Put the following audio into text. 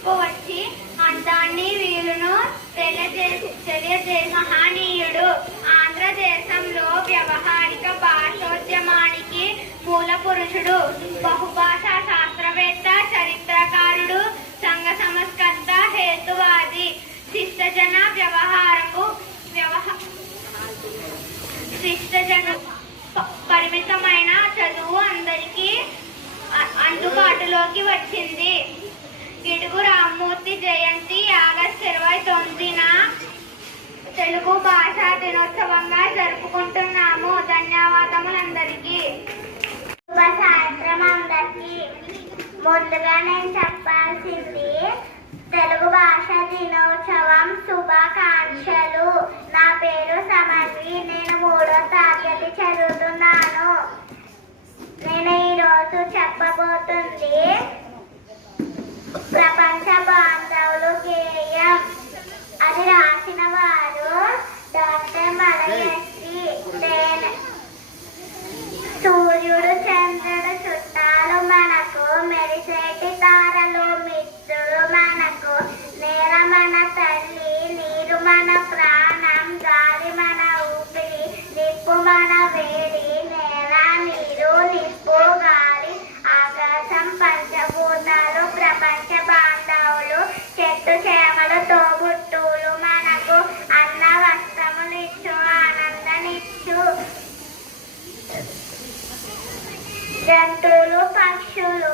తీసుకువచ్చి అందాన్ని వీలును తెలియజేసే మహనీయుడు. ఆంధ్రదేశంలో వ్యవహారిక భాషోద్యమానికి మూల పురుషుడు. బహుభాషా శాస్త్రవేత్త, చరిత్రకారుడు, సంఘ సంస్కర్త, హేతువాది. శిష్టజన పరిమితమైన చదువు అందరికీ అందుబాటులోకి వచ్చింది. గిడుగు రామ్మూర్తి జయంతి ఆగస్టు 29న తెలుగు భాషా దినోత్సవంగా జరుపుకుంటున్నాము. ధన్యవాదములందరికీ. శుభ సాయంత్రం అందరికీ. ముందుగా నేను చెప్పాల్సింది తెలుగు భాషా దినోత్సవం శుభాకాంక్షలు. నా పేరు సమన్వి. నేను 3వ తరగతి చదువుతున్నాను. నేను ఈరోజు చెప్పబోతుంది ప్రపంచ బాంధవులు గేయం. అది రాసిన వారు డాక్టర్ మలయశ్రీ. సూర్యుడు, చంద్రుడు చుట్టాలు మనకు, మెరిసేటి తారలు మిత్రులు మనకు. నేల మన తల్లి, నీరు మన ప్రాణం, గాలి మన ఊపిరి, నిప్పు మన వేడి. నేల, నీరు, నిప్పు, గాలి, ఆకాశం పంచభూతాలు ప్రపంచ బాంధవులు. చెట్టు చేమలు తోబుట్టువులు మనకు అన్న వస్త్రములిచ్చు, ఆనందనిచ్చు. జంతువులు, పక్షులు